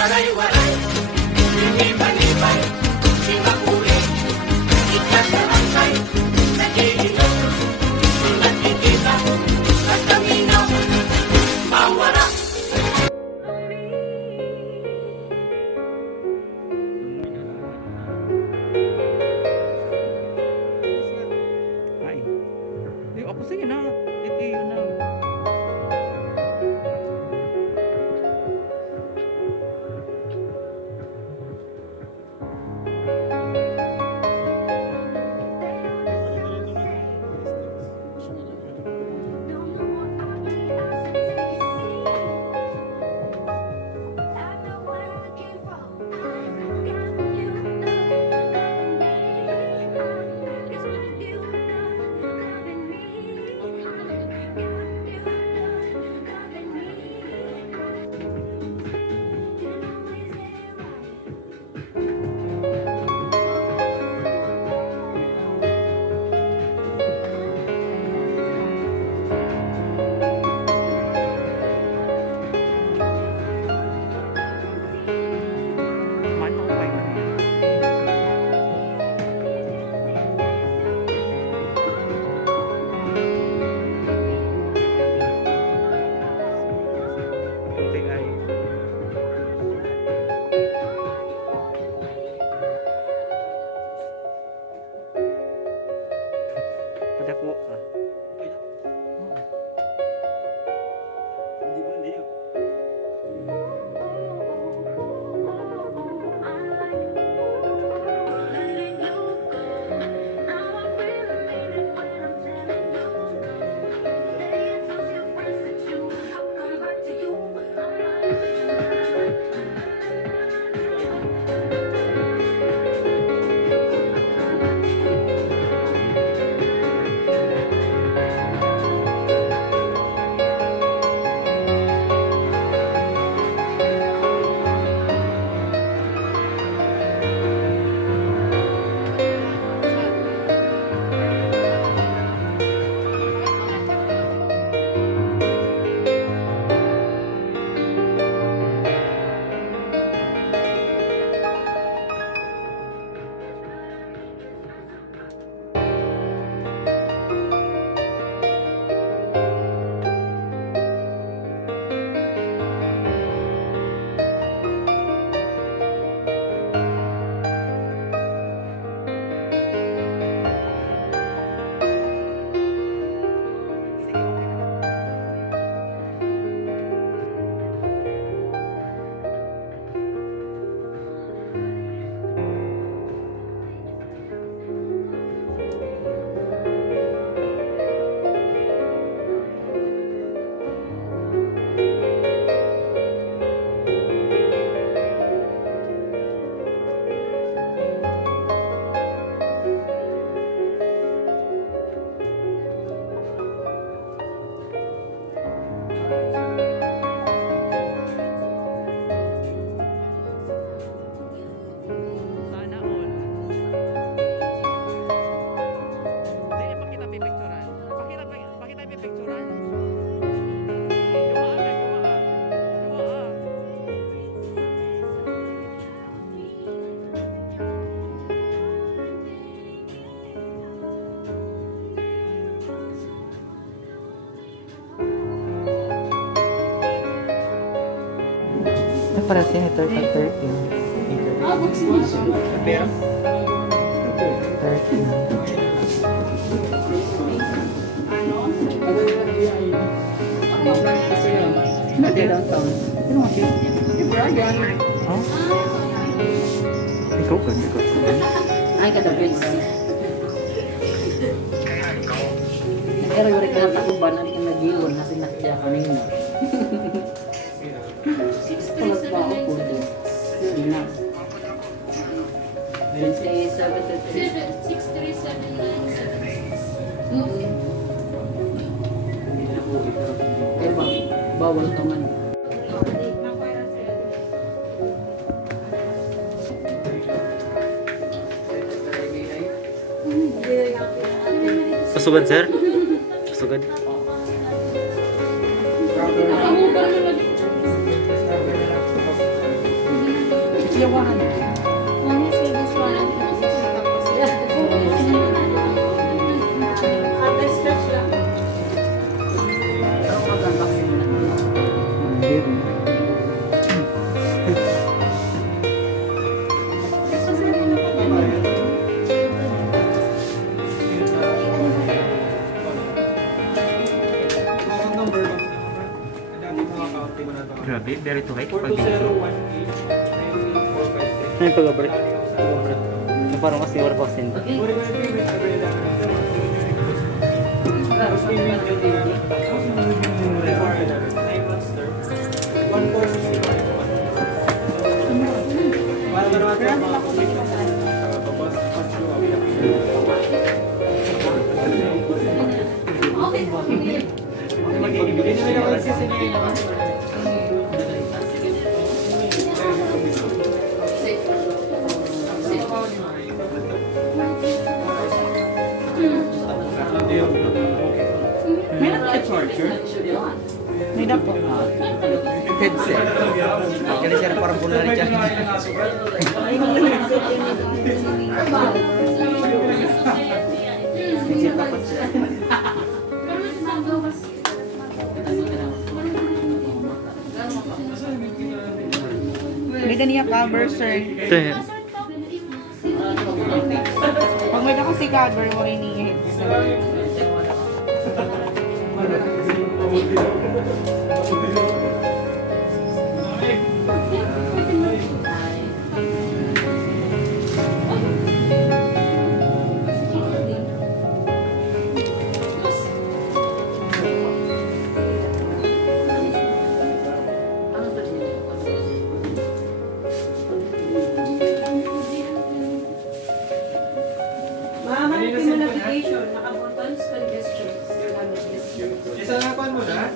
Waray-waray, linipan-lipan, di makuli, ikat sa angkay, nag-iinom, nagkikita, at kaminaw, mawara. Ay, ako sige na, ito yun na. Padako ah. Para siya ito ay 13. Pero 13. Hindi downtown. Sino nga siya? Si Brian. Oh? Ikaw ka? Ay, kadabis. Nag-ero-ero ka ng takuban na rin nag-iwan kasi nakita kanina. Pulas ba ako po din? Hindi na. 63797. Diba? Bawal ka man. Kasugan, sir? Kasugan? Siyawahan. Mami, say this one. Tapos yan. Pero mag-unboxing mo na. Grabe, very to hike. Pag Ay, pag-abrik. Parang mas niwala vaccine. Okay. may naka-charger? May dapat. Headset. Kaya siya parang pula rin dyan. Headset dapat siya. May ganiya cover, sir. Ito yan. Pag may ako si cover, mo rin i-headset. Mahanapin mo navigation, naka-buttons, suggestions. Isa na pa mo na?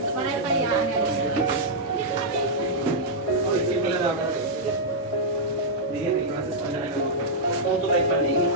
Hindi, may classes pa na. Todo kay paling.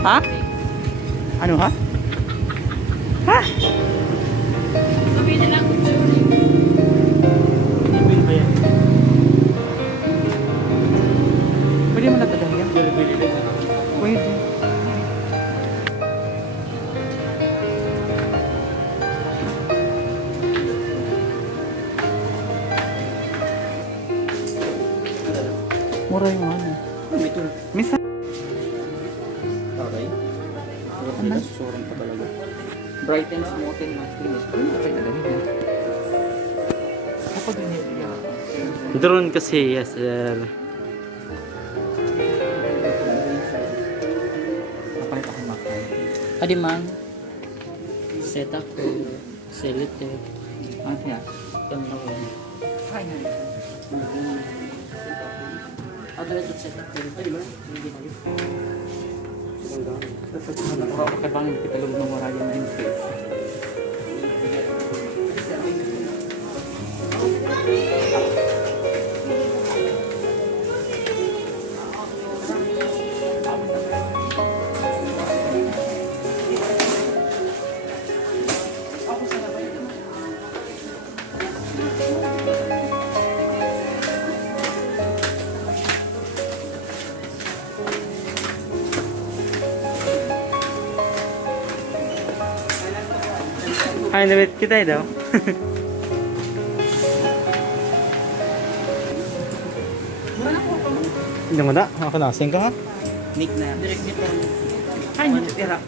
Ha? Ano ha? Ha? Sabihin na lang kung sure. Ano ba yan? Pwede mo natagahan yan? Pwede. Mura yung ano. Misa. Okay. Hindi ka susurang pa talaga. Bright and smooth and match finish. Pero hindi ka talaga yan. Kapag ganyan yan. Drone kasi, yes sir. Kapalit ako makan. Adi man. Setup ko. Selected. Ano siya? Yung nakuha. Ay, nga. Ano ito setup ko? Adi ba? Hindi na yun. Nakakabangin kita loob ng maraya na yung face. Ay, nabit kita daw. Hindi mo da? Ako na, sing ka ha? Nick na. Direct nito. Ay, hindi tira.